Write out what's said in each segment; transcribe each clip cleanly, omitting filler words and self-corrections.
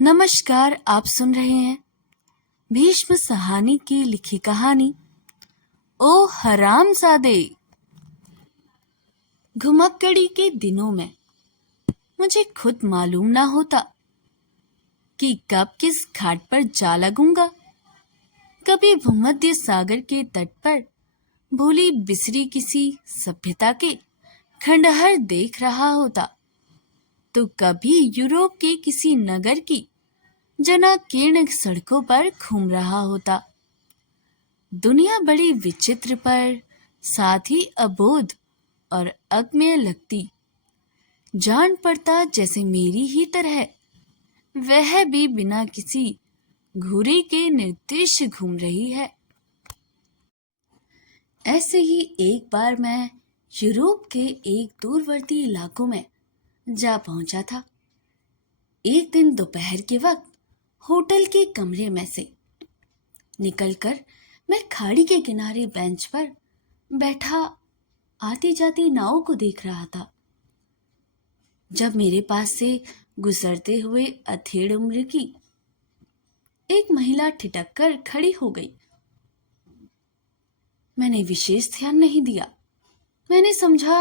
नमस्कार, आप सुन रहे हैं भीष्म साहनी की लिखी कहानी ओ हरामजादे। घुमक्कड़ी के दिनों में मुझे खुद मालूम ना होता कि कब किस घाट पर जा लगूंगा। कभी भूमध्य सागर के तट पर भूली बिसरी किसी सभ्यता के खंडहर देख रहा होता, तो कभी यूरोप के किसी नगर की जनाकीर्ण सड़कों पर घूम रहा होता। दुनिया बड़ी विचित्र पर साथ ही अबोध और अगम्य लगती। जान पड़ता जैसे मेरी ही तरह वह भी बिना किसी घुरी के निर्देश घूम रही है। ऐसे ही एक बार मैं यूरोप के एक दूरवर्ती इलाकों में जा पहुंचा था। एक दिन दोपहर के वक्त होटल के कमरे में से निकलकर मैं खाड़ी के किनारे बेंच पर बैठा आती जाती नाव को देख रहा था, जब मेरे पास से गुजरते हुए अधेड़ उम्र की एक महिला ठिठक कर खड़ी हो गई। मैंने विशेष ध्यान नहीं दिया। मैंने समझा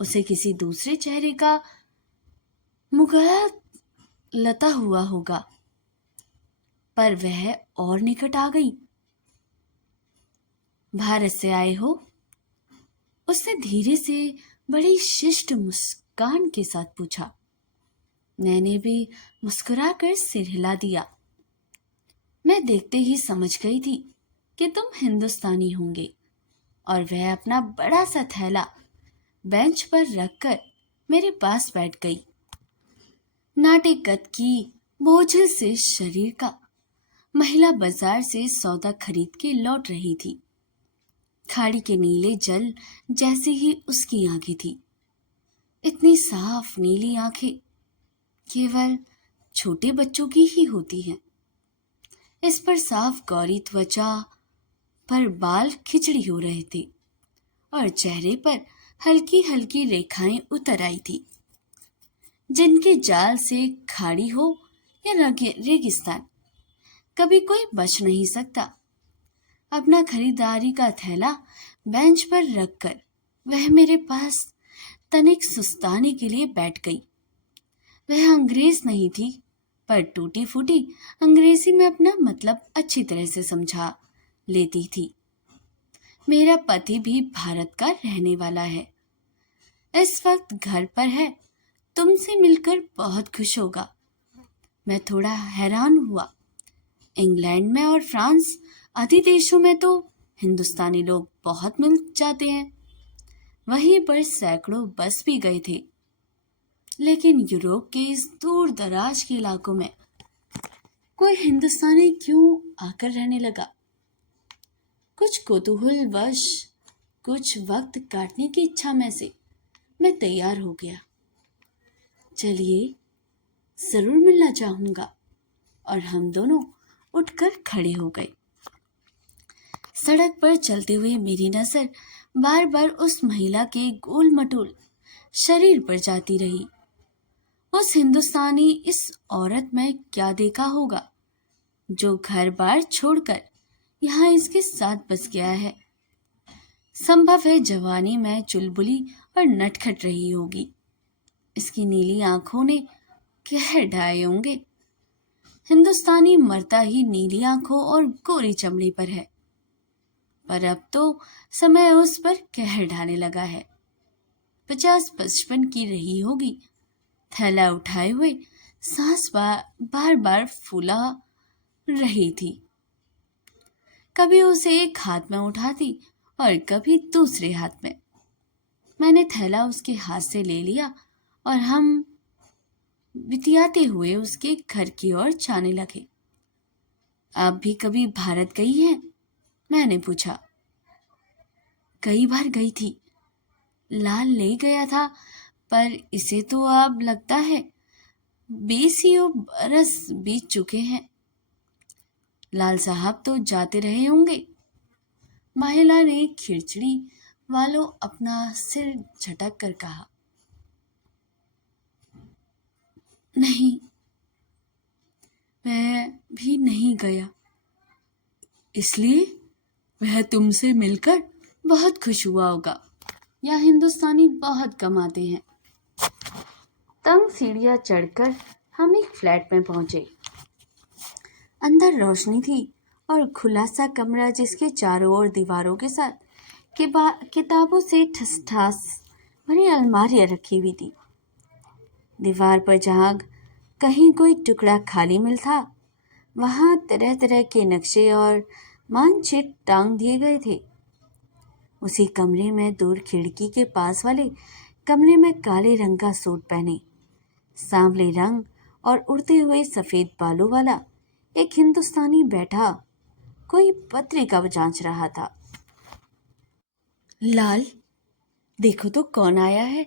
उसे किसी दूसरे चेहरे का मुगला लता हुआ होगा, पर वह और निकट आ गई। भारत से आए हो? उसने धीरे से बड़ी शिष्ट मुस्कान के साथ पूछा। मैंने भी मुस्कुराकर सिर हिला दिया। मैं देखते ही समझ गई थी कि तुम हिंदुस्तानी होंगे, और वह अपना बड़ा सा थैला बेंच पर रखकर मेरे पास बैठ गई। नाटे कद की बोझिल से शरीर का महिला बाजार से सौदा खरीद के लौट रही थी। खाड़ी के नीले जल जैसे ही उसकी आंखें थी। इतनी साफ नीली आंखें केवल छोटे बच्चों की ही होती हैं। इस पर साफ गौरी त्वचा पर बाल खिचड़ी हो रहे थे और चेहरे पर हल्की हल्की रेखाएं उतर आई थी, जिनके जाल से खाड़ी हो या रेगिस्तान कभी कोई बच नहीं सकता। अपना खरीदारी का थैला बेंच पर रखकर वह मेरे पास तनिक सुस्ताने के लिए बैठ गई। वह अंग्रेज नहीं थी, पर टूटी फूटी अंग्रेजी में अपना मतलब अच्छी तरह से समझा लेती थी। मेरा पति भी भारत का रहने वाला है, इस वक्त घर पर है। तुमसे मिलकर बहुत खुश होगा। मैं थोड़ा हैरान हुआ। इंग्लैंड में और फ्रांस आदि देशों में तो हिंदुस्तानी लोग बहुत मिल जाते हैं। वहीं पर सैकड़ों बस भी गए थे, लेकिन यूरोप के इस दूर दराज के इलाकों में कोई हिंदुस्तानी क्यों आकर रहने लगा? कुछ कौतूहल वश कुछ वक्त काटने की इच्छा में से मैं तैयार हो गया। चलिए, जरूर मिलना चाहूंगा। और हम दोनों उठकर खड़े हो गए। सड़क पर चलते हुए मेरी नजर बार बार उस महिला के गोल मटोल शरीर पर जाती रही। उस हिंदुस्तानी इस औरत में क्या देखा होगा जो घर बार छोड़कर यहाँ इसके साथ बस गया है? संभव है जवानी में चुलबुली और नटखट रही होगी। इसकी नीली आंखों ने कहर ढाए होंगे। हिंदुस्तानी मरता ही नीली आंखों और गोरी चमड़ी पर है, पर अब तो समय उस पर कहर ढाने लगा है। 50-55 की रही होगी। थैला उठाए हुए सांस बार बार फूला रही थी। कभी उसे एक हाथ में उठाती और कभी दूसरे हाथ में। मैंने थैला उसके हाथ से ले लिया और हम बितियाते हुए उसके घर की ओर जाने लगे। आप भी कभी भारत गई हैं? मैंने पूछा। कई बार गई थी। लाल ले गया था, पर इसे तो अब लगता है 20 बरस बीत चुके हैं। लाल साहब तो जाते रहे होंगे। महिला ने खिचड़ी वालों अपना सिर झटक कर कहा। नहीं, भी नहीं गया, इसलिए वह तुमसे मिलकर बहुत खुश हुआ होगा। यह हिंदुस्तानी बहुत कम आते हैं। तंग सीढ़ियां चढ़कर हम एक फ्लैट में पहुंचे। अंदर रोशनी थी और खुला सा कमरा जिसके चारों ओर दीवारों के साथ किताबों से ठस ठास भरी अलमारियां रखी हुई थी। दीवार पर जहाँ कहीं कोई टुकड़ा खाली मिल था, वहाँ तरह तरह के नक्शे और मानचित्र टांग दिए गए थे। उसी कमरे में दूर खिड़की के पास वाले कमरे में काले रंग का सूट पहने, सांवले रंग और उड़ते हुए सफेद बालों वाला एक हिंदुस्तानी बैठा कोई पत्रिका जांच रहा था। लाल, देखो तो कौन आया है,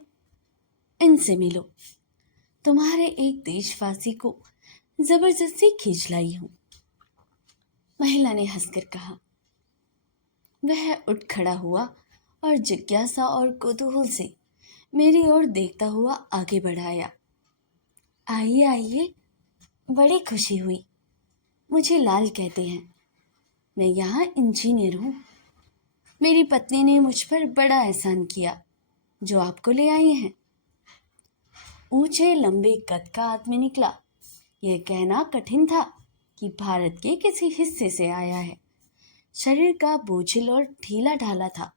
इनसे मिलो। तुम्हारे एक देशवासी को जबरदस्ती खींच लाई हूं, महिला ने हंसकर कहा। वह उठ खड़ा हुआ और जिज्ञासा और कौतूहल से मेरी ओर देखता हुआ आगे बढ़ाया। आइए आइए, बड़ी खुशी हुई। मुझे लाल कहते हैं, मैं यहाँ इंजीनियर हूँ। मेरी पत्नी ने मुझ पर बड़ा एहसान किया जो आपको ले आए हैं। ऊंचे लंबे कद का आदमी निकला। यह कहना कठिन था कि भारत के किसी हिस्से से आया है। शरीर का बोझिल और ढीला ढाला था।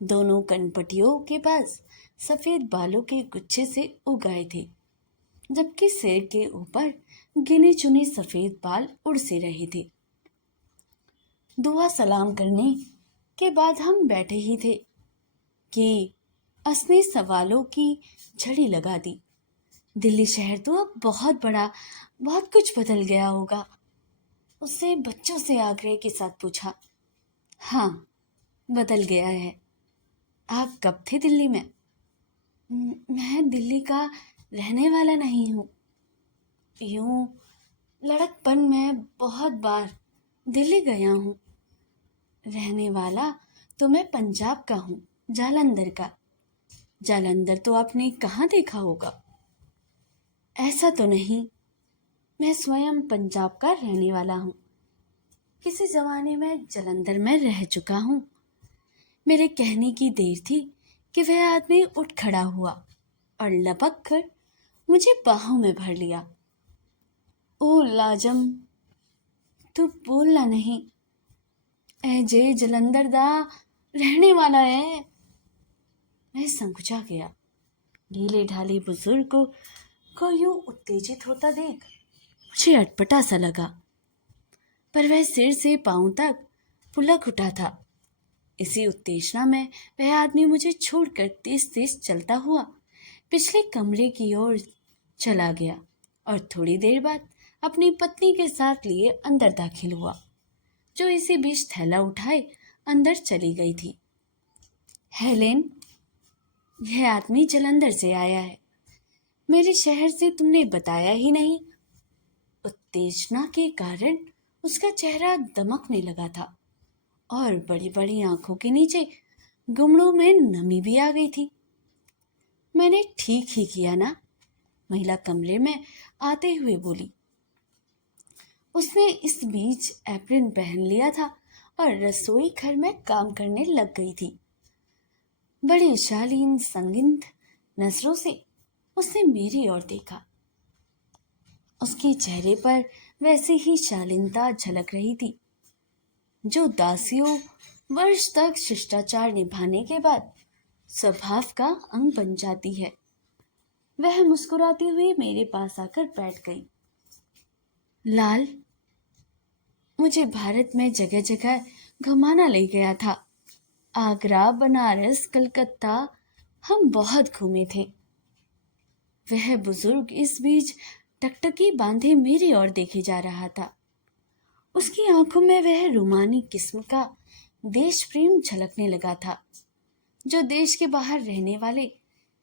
दोनों कनपटियों के पास सफेद बालों के गुच्छे से उग आए थे, जबकि सिर के ऊपर गिने चुने सफेद बाल उड़ से रहे थे। दुआ सलाम करने के बाद हम बैठे ही थे कि उसने सवालों की झड़ी लगा दी। दिल्ली शहर तो अब बहुत बड़ा, बहुत कुछ बदल गया होगा, उससे बच्चों से आग्रह के साथ पूछा। हाँ, बदल गया है। आप कब थे दिल्ली में? मैं दिल्ली का रहने वाला नहीं हूँ। यूं लड़कपन में बहुत बार दिल्ली गया हूँ। रहने वाला तो मैं पंजाब का हूँ, जालंधर का। जालंधर तो आपने कहाँ देखा होगा? ऐसा तो नहीं, मैं स्वयं पंजाब का रहने वाला हूँ। किसी जमाने में जालंधर में रह चुका हूँ। मेरे कहने की देर थी कि वह आदमी उठ खड़ा हुआ और लपक कर मुझे बाहों में भर लिया। ओ लाजम, तू बोलना नहीं। ए जे जलंधर दा रहने वाला है। मैं संकुचा गया। ढीले ढाले बुजुर्ग को यूं उत्तेजित होता देख मुझे अटपटा सा लगा, पर वह सिर से पांव तक पुलक उठा था। इसी उत्तेजना में वह आदमी मुझे छोड़कर तेज तेज चलता हुआ पिछले कमरे की ओर चला गया और थोड़ी देर बाद अपनी पत्नी के साथ लिए अंदर दाखिल हुआ, जो इसी बीच थैला उठाए अंदर चली गई थी। हेलेन, यह आदमी जलंधर से आया है। मेरे शहर से तुमने बताया ही नहीं। उत्तेजना के कारण उसका चेहरा दमकने लगा था और बड़ी बड़ी आंखों के नीचे गुमड़ों में नमी भी आ गई थी। मैंने ठीक ही किया ना, महिला कमरे में आते हुए बोली। उसने इस बीच एप्रिन पहन लिया था और रसोई घर में काम करने लग गई थी। बड़ी शालीन संगिंध नजरों से उसने मेरी ओर देखा। उसके चेहरे पर वैसे ही शालीनता झलक रही थी जो दासियों वर्ष तक शिष्टाचार निभाने के बाद स्वभाव का अंग बन जाती है। वह मुस्कुराती हुई मेरे पास आकर बैठ गई। लाल, मुझे भारत में जगह जगह घुमाना ले गया था। आगरा, बनारस, कलकत्ता, हम बहुत घूमे थे। वह बुजुर्ग इस बीच टकटकी बांधे मेरी ओर देखे जा रहा था। उसकी आंखों में वह रूमानी किस्म का देश प्रेम झलकने लगा था जो देश के बाहर रहने वाले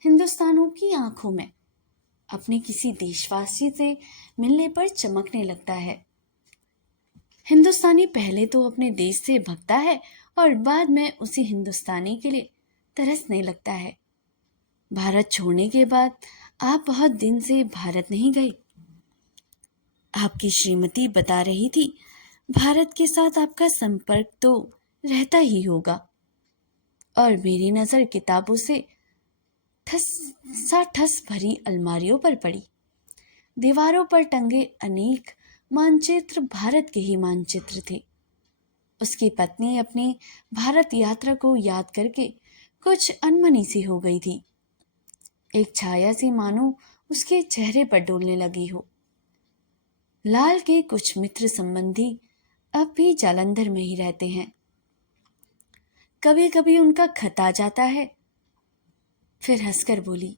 हिंदुस्तानियों की आंखों में अपने किसी देशवासी से मिलने पर चमकने लगता है। हिंदुस्तानी पहले तो अपने देश से भगता है और बाद में उसी हिंदुस्तानी के लिए तरसने लगता है। भारत छोड़ने के बाद आप बहुत दिन से भारत नहीं गए? आपकी श्रीमती बता रही थी, भारत के साथ आपका संपर्क तो रहता ही होगा। और मेरी नज़र किताबों से ठस भरी अलमारियों पर पड़ी। दीवारों पर टंगे अनेक मानचित्र भारत के ही मानचित्र थे। उसकी पत्नी अपनी भारत यात्रा को याद करके कुछ अनमनी सी हो गई थी। एक छाया सी मानो उसके चेहरे पर डोलने लगी हो। लाल के कुछ मित्र संबंधी अब भी जालंधर में ही रहते हैं। कभी कभी उनका खत आ जाता है। फिर हंसकर बोली,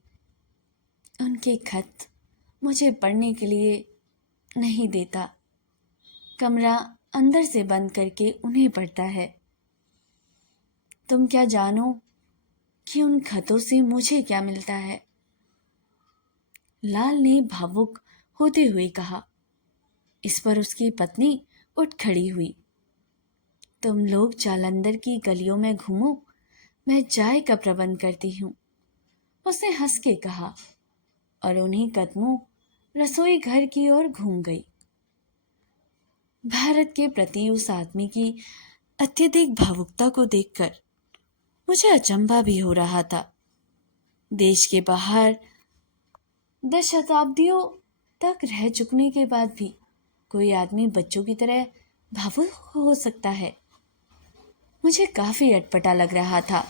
उनके खत मुझे पढ़ने के लिए नहीं देता, कमरा अंदर से बंद करके उन्हें पढ़ता है। तुम क्या जानो कि उन खतों से मुझे क्या मिलता है? लाल ने भावुक होते हुए कहा। इस पर उसकी पत्नी उठ खड़ी हुई। तुम लोग जालंधर की गलियों में घूमो, मैं चाय का प्रबंध करती हूँ, उसने हंस के कहा और उन्हीं कदमों रसोई घर की ओर घूम गई। भारत के प्रति उस आदमी की अत्यधिक भावुकता को देखकर मुझे अचंभा भी हो रहा था। देश के बाहर 10 शताब्दियों तक रह चुकने के बाद भी कोई आदमी बच्चों की तरह भावुक हो सकता है। मुझे काफी अटपटा लग रहा था।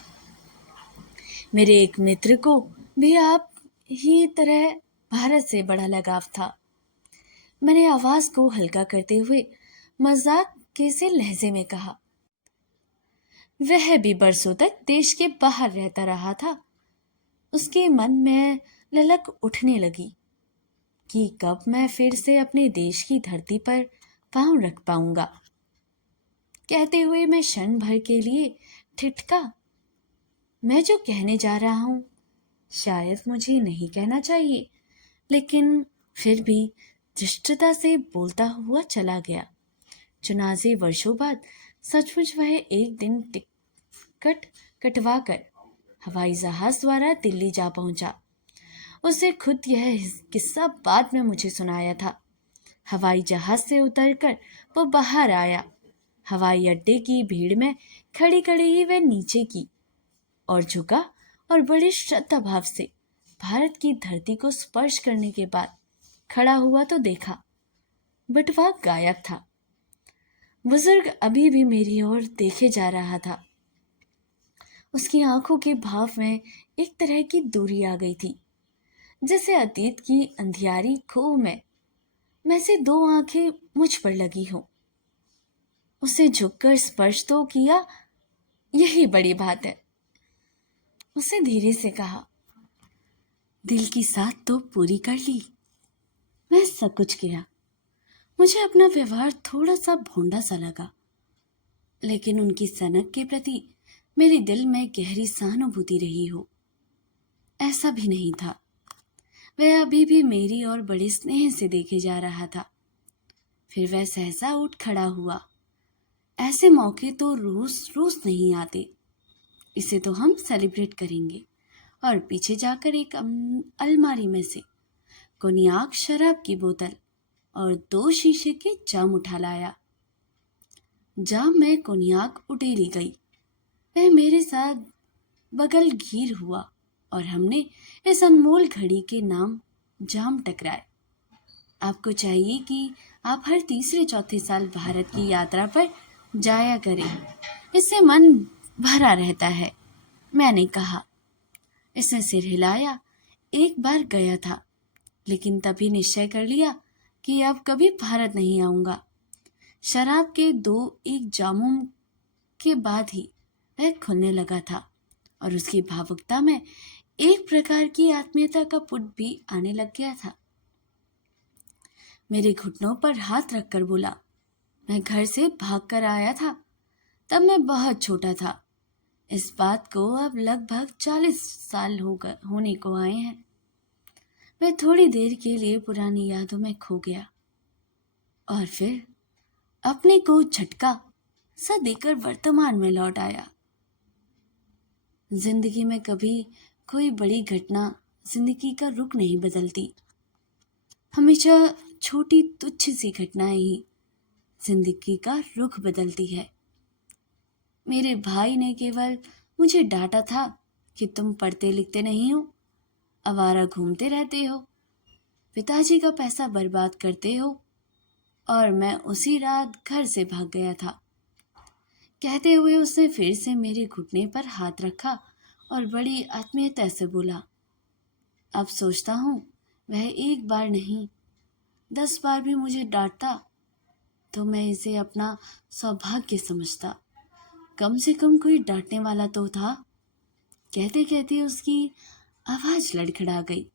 मेरे एक मित्र को भी आप ही तरह भारत से बड़ा लगाव था। मैंने आवाज को हल्का करते हुए मजाक के से लहजे में कहा। वह भी बरसों तक देश के बाहर रहता रहा था। उसके मन में ललक उठने लगी कि कब मैं फिर से अपने देश की धरती पर पांव रख पाऊंगा। कहते हुए मैं क्षण भर के लिए ठिठका। मैं जो कहने जा रहा हूं शायद मुझे नहीं कहना चाहिए, लेकिन फिर भी धृष्टता से बोलता हुआ चला गया। चुनाजे वर्षों बाद सचमुच वह एक दिन टिकट कटवा कर हवाई जहाज द्वारा दिल्ली जा पहुंचा। उसे खुद यह किस्सा बाद में मुझे सुनाया था। हवाई जहाज से उतरकर वो बाहर आया। हवाई अड्डे की भीड़ में खड़ी खड़ी ही वह नीचे की और झुका और बड़े श्रद्धा भाव से भारत की धरती को स्पर्श करने के बाद खड़ा हुआ तो देखा, बटवा गायब था। बुजुर्ग अभी भी मेरी ओर देखे जा रहा था। उसकी आंखों के भाव में एक तरह की दूरी आ गई थी, जैसे अतीत की अंधियारी खो में से दो आंखें मुझ पर लगी हो। उसे झुककर स्पर्श तो किया, यही बड़ी बात है। उसे धीरे से कहा, दिल की साथ तो पूरी कर ली। मैं सब कुछ किया। मुझे अपना व्यवहार थोड़ा सा भोंडा सा लगा, लेकिन उनकी सनक के प्रति मेरे दिल में गहरी सहानुभूति रही हो, ऐसा भी नहीं था। वह अभी भी मेरी और बड़े स्नेह से देखे जा रहा था। फिर वह सहसा उठ खड़ा हुआ। ऐसे मौके तो रोज रोज नहीं आते। इसे तो हम सेलिब्रेट करेंगे। और पीछे जाकर एक अलमारी में से कोनियाक शराब की बोतल और 2 शीशे के जाम उठा लाया। जाम में कोनियाक उडेली गई। वह मेरे साथ बगल घीर हुआ और हमने इस अनमोल घड़ी के नाम जाम टकराए। आपको चाहिए कि आप हर तीसरे चौथे साल भारत की यात्रा पर जाया करें, इससे मन भरा रहता है, मैंने कहा। इसने सिर हिलाया। एक बार गया था, लेकिन तभी निश्चय कर लिया कि अब कभी भारत नहीं आऊंगा। शराब के 2-1 जामों के बाद ही वह खुलने लगा था और उसकी भावुकता में एक प्रकार की आत्मीयता का पुट भी आने लग गया था। मेरे घुटनों पर हाथ रखकर बोला, मैं घर से भागकर आया था, तब मैं बहुत छोटा था। इस बात को अब लगभग 40 साल होने को आए हैं। मैं थोड़ी देर के लिए पुरानी यादों में खो गया और फिर अपने को झटका सा देकर वर्तमान में लौट आया। जिंदगी में कभी कोई बड़ी घटना जिंदगी का रुख नहीं बदलती, हमेशा छोटी तुच्छ सी घटनाएं ही जिंदगी का रुख बदलती है। मेरे भाई ने केवल मुझे डांटा था कि तुम पढ़ते लिखते नहीं हो, आवारा घूमते रहते हो, पिताजी का पैसा बर्बाद करते हो, और मैं उसी रात घर से भाग गया था। कहते हुए उसने फिर से मेरे घुटने पर हाथ रखा और बड़ी आत्मीयता से बोला, अब सोचता हूँ वह एक बार नहीं 10 बार भी मुझे डांटता तो मैं इसे अपना सौभाग्य समझता। कम से कम कोई डांटने वाला तो था। कहते कहते उसकी आवाज लड़खड़ा गई।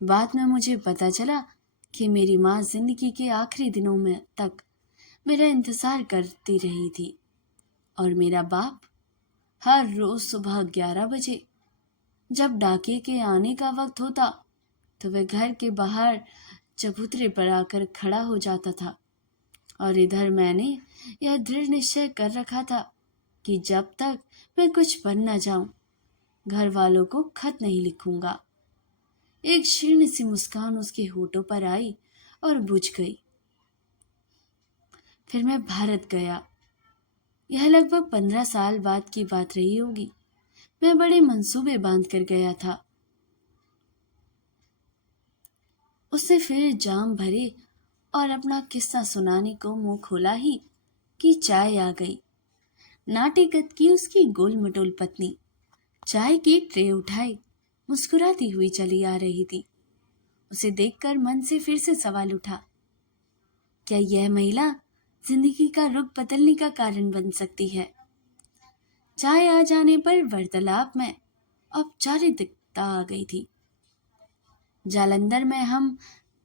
बाद में मुझे पता चला कि मेरी माँ जिंदगी के आखिरी दिनों में तक मेरा इंतजार करती रही थी, और मेरा बाप हर रोज सुबह 11 बजे जब डाके के आने का वक्त होता तो वह घर के बाहर चबूतरे पर आकर खड़ा हो जाता था, और इधर मैंने यह दृढ़ निश्चय कर रखा था कि जब तक मैं कुछ बन न जाऊं घर वालों को खत नहीं लिखूंगा। एक क्षीण सी मुस्कान उसके होठों पर आई और बुझ गई। फिर मैं भारत गया। यह लगभग 15 साल बाद की बात रही होगी। मैं बड़े मंसूबे बांध कर गया था। उसने फिर जाम भरे और अपना किस्सा सुनाने को मुंह खोला ही कि चाय आ गई। नाटे कद की उसकी गोल मटोल पत्नी चाय की ट्रे उठाए मुस्कुराती हुई चली आ रही थी। उसे देखकर मन से फिर से सवाल उठा, क्या यह महिला जिंदगी का रुख बदलने का कारण बन सकती है? चाय आ जाने पर वार्तालाप में औपचारिकता आ गई थी। जालंधर में हम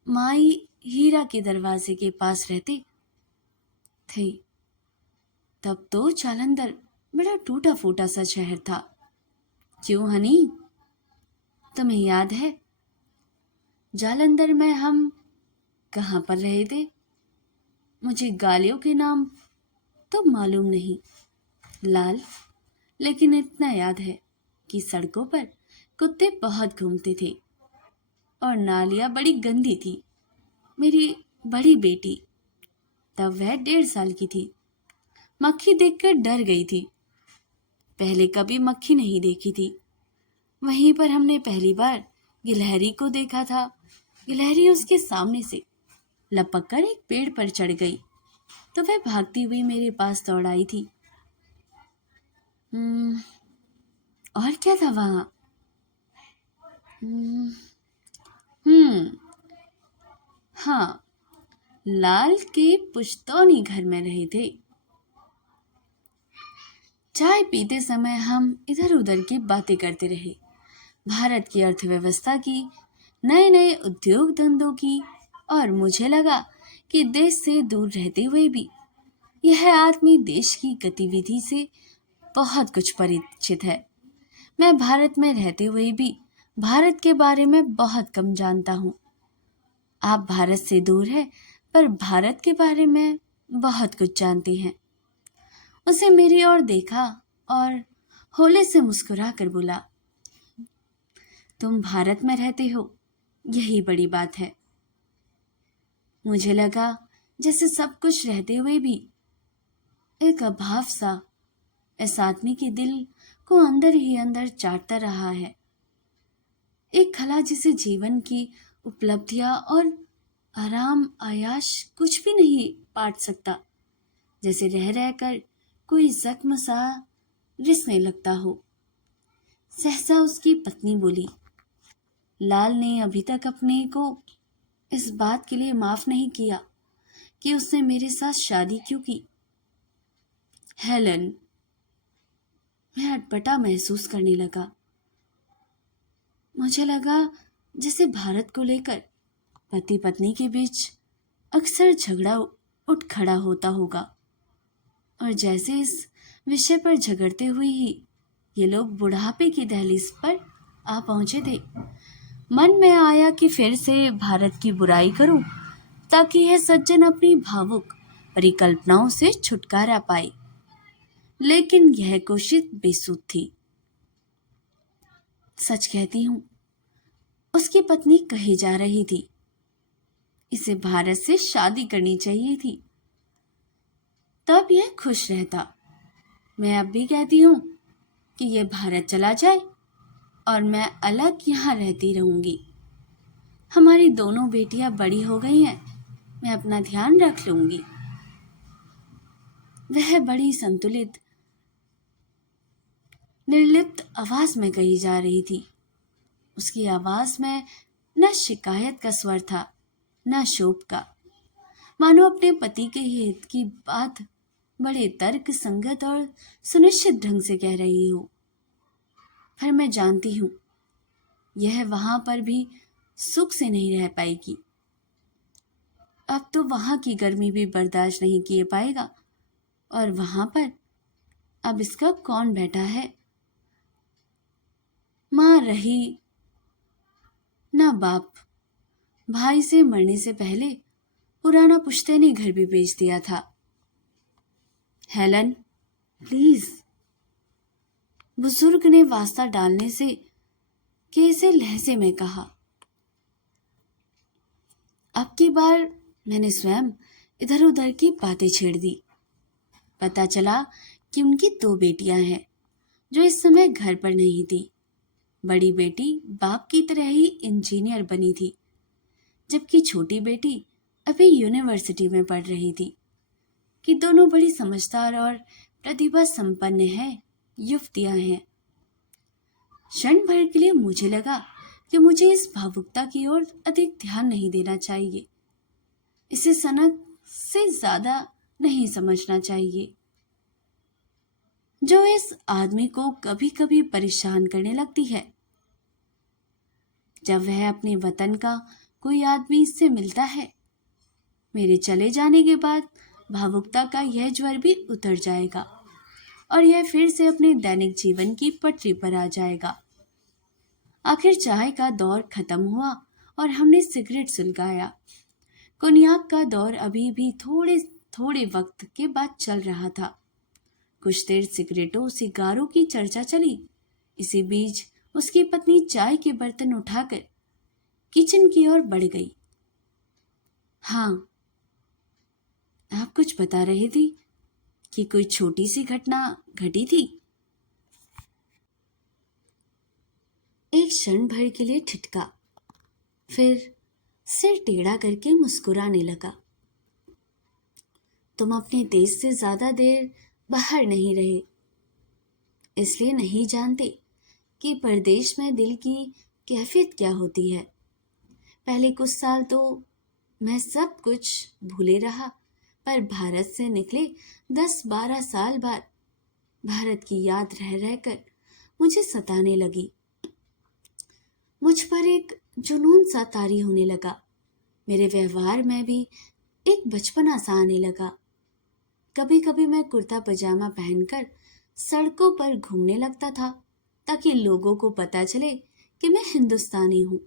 माई हीरा के दरवाजे के पास रहते थे। तब तो जालंधर बड़ा टूटा फूटा सा शहर था। क्यों हनी, तुम्हें याद है जालंधर में हम कहाँ पर रहे थे? मुझे गालियों के नाम तो मालूम नहीं लाल, लेकिन इतना याद है कि सड़कों पर कुत्ते बहुत घूमते थे और नालियां बड़ी गंदी थी। मेरी बड़ी बेटी, तब वह 1.5 साल की थी, मक्खी देखकर डर गई थी। पहले कभी मक्खी नहीं देखी थी। वहीं पर हमने पहली बार गिलहरी को देखा था। गिलहरी उसके सामने से लपक कर एक पेड़ पर चढ़ गई तो वह भागती हुई मेरे पास दौड़ आई थी। और क्या था वहां? हाँ, लाल के पुश्तौनी घर में रहे थे। चाय पीते समय हम इधर उधर की बातें करते रहे, भारत की अर्थव्यवस्था की, नए नए उद्योग धंधों की, और मुझे लगा कि देश से दूर रहते हुए भी यह आदमी देश की गतिविधि से बहुत कुछ परिचित है। मैं भारत में रहते हुए भी भारत के बारे में बहुत कम जानता हूँ। आप भारत से दूर हैं पर भारत के बारे में बहुत कुछ जानते हैं। उसे मेरी ओर देखा और होले से मुस्कुरा कर बोला, तुम भारत में रहते हो, यही बड़ी बात है। मुझे लगा जैसे सब कुछ रहते हुए भी एक अभाव सा इस आदमी के दिल को अंदर ही अंदर चाटता रहा है। एक खला जिसे जीवन की उपलब्धियां और आराम आयाश कुछ भी नहीं पाट सकता, जैसे रह रहकर कोई जख्म सा रिसने लगता हो। सहसा उसकी पत्नी बोली, लाल ने अभी तक अपने को इस बात के लिए माफ नहीं किया कि उसने मेरे साथ शादी क्यों की। हेलन, मैं अटपटा महसूस करने लगा। मुझे लगा जैसे भारत को लेकर पति पत्नी के बीच अक्सर झगड़ा उठ खड़ा होता होगा, और जैसे इस विषय पर झगड़ते हुए ही ये लोग बुढ़ापे की दहलीज पर आ पहुंचे थे। मन में आया कि फिर से भारत की बुराई करूं ताकि यह सज्जन अपनी भावुक परिकल्पनाओं से छुटकारा पाए, लेकिन यह कोशिश बेसुध थी। सच कहती हूं, उसकी पत्नी कही जा रही थी, इसे भारत से शादी करनी चाहिए थी, तब यह खुश रहता। मैं अब भी कहती हूँ कि यह भारत चला जाए और मैं अलग यहाँ रहती रहूंगी। हमारी दोनों बेटियां बड़ी हो गई हैं, मैं अपना ध्यान रख लूंगी। वह बड़ी संतुलित निर्लिप्त आवाज में कही जा रही थी। उसकी आवाज में न शिकायत का स्वर था, न शोक का, मानो अपने पति के हित की बात बड़े तर्क संगत और सुनिश्चित ढंग से कह रही हो। पर मैं जानती हूँ यह वहां पर भी सुख से नहीं रह पाएगी। अब तो वहां की गर्मी भी बर्दाश्त नहीं किए पाएगा, और वहां पर अब इसका कौन बैठा है? माँ रही ना बाप। भाई से मरने से पहले पुराना पुश्तैनी घर भी बेच दिया था। हेलन, प्लीज, बुजुर्ग ने वास्ता डालने से कैसे लहजे में कहा। अब की बार मैंने स्वयं इधर उधर की बातें छेड़ दी। पता चला कि उनकी 2 बेटियां हैं जो इस समय घर पर नहीं थी। बड़ी बेटी बाप की तरह ही इंजीनियर बनी थी, जबकि छोटी बेटी अभी यूनिवर्सिटी में पढ़ रही थी। कि दोनों बड़ी समझदार और प्रतिभा संपन्न है युवतियां हैं। क्षण भर के लिए मुझे लगा कि मुझे इस भावुकता की ओर अधिक ध्यान नहीं देना चाहिए, इसे सनक से ज्यादा नहीं समझना चाहिए, जो इस आदमी को कभी कभी परेशान करने लगती है। जब वह अपने वतन का कोई आदमी इससे मिलता है, मेरे चले जाने के बाद भावुकता का यह ज्वर भी उतर जाएगा और यह फिर से अपने दैनिक जीवन की पटरी पर आ जाएगा। आखिर चाय का दौर खत्म हुआ और हमने सिगरेट सुलगाया। कोनियाक का दौर अभी भी थोड़े थोड़े वक्त के बाद चल रहा था। कुछ देर सिगरेटों सिगारों की चर्चा चली। इसी बीच उसकी पत्नी चाय के बर्तन उठाकर किचन की ओर बढ़ गई। हाँ, आप कुछ बता रहे थे कि कोई छोटी सी घटना घटी थी। एक क्षण भर के लिए ठिठका, फिर सिर टेढ़ा करके मुस्कुराने लगा। तुम अपने देश से ज्यादा देर बाहर नहीं रहे, इसलिए नहीं जानते कि परदेश में दिल की कैफियत क्या होती है। पहले कुछ साल तो मैं सब कुछ भूले रहा, पर भारत से निकले 10-12 साल बाद भारत की याद रह रहकर मुझे सताने लगी। मुझ पर एक जुनून सा तारी होने लगा। मेरे व्यवहार में भी एक बचपना सा आने लगा। कभी कभी मैं कुर्ता पजामा पहनकर सड़कों पर घूमने लगता था, ताकि लोगों को पता चले कि मैं हिंदुस्तानी हूँ,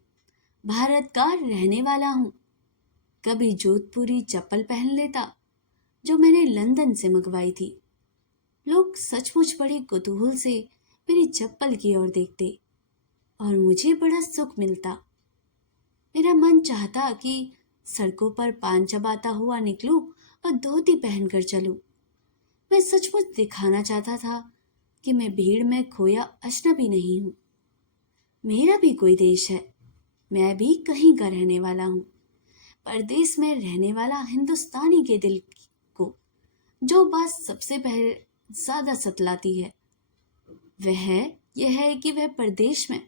भारत का रहने वाला हूँ। कभी जोधपुरी चप्पल पहन लेता, जो मैंने लंदन से मंगवाई थी। लोग सचमुच बड़े कुतूहल से मेरी चप्पल की ओर देखते और मुझे बड़ा सुख मिलता। मेरा मन चाहता कि सड़कों पर पान चबाता हुआ निकलूं और धोती पहनकर चलूं। मैं सचमुच दिखाना चाहता था कि मैं भीड़ में खोया अजनबी नहीं हूँ। मेरा भी कोई देश है, मैं भी कहीं का रहने वाला हूँ। परदेश में रहने वाला हिंदुस्तानी के दिल को जो बात सबसे पहले ज्यादा सतलाती है, वह यह है कि वह परदेश में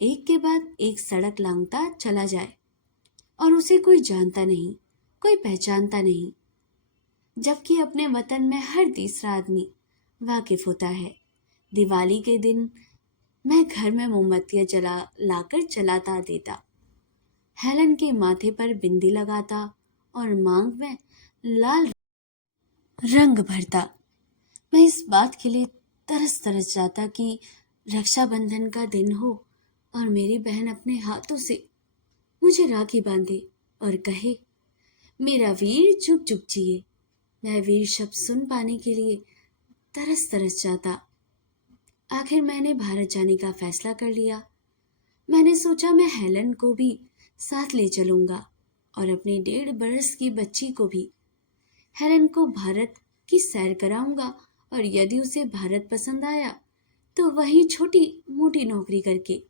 एक के बाद एक सड़क लांघता चला जाए और उसे कोई जानता नहीं, कोई पहचानता नहीं, जबकि अपने वतन में हर तीसरा आदमी वाकिफ होता है। दिवाली के दिन मैं घर में मोमबत्तियां जला लाकर जलाता देता, हेलन के माथे पर बिंदी लगाता और मांग में लाल रंग भरता। मैं इस बात के लिए तरस तरस जाता कि रक्षाबंधन का दिन हो और मेरी बहन अपने हाथों से मुझे राखी बांधे और कहे, मेरा वीर जुग जुग जिए। मैं वीर शब्द सुन पाने के लिए तरस तरस जाता। आखिर मैंने भारत जाने का फैसला कर लिया। मैंने सोचा मैं हेलन को भी साथ ले चलूंगा और अपनी 1.5 बरस की बच्ची को भी। हेलन को भारत की सैर कराऊंगा और यदि उसे भारत पसंद आया तो वही छोटी मोटी नौकरी करके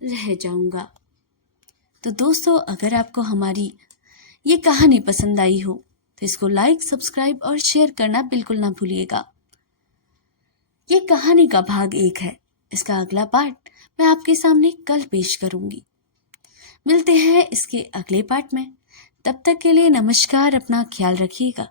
रह जाऊंगा। तो दोस्तों, अगर आपको हमारी ये कहानी पसंद आई हो तो इसको लाइक, सब्सक्राइब और शेयर करना बिल्कुल ना भूलिएगा। ये कहानी का भाग 1 है। इसका अगला पार्ट मैं आपके सामने कल पेश करूंगी। मिलते हैं इसके अगले पार्ट में। तब तक के लिए नमस्कार, अपना ख्याल रखिएगा।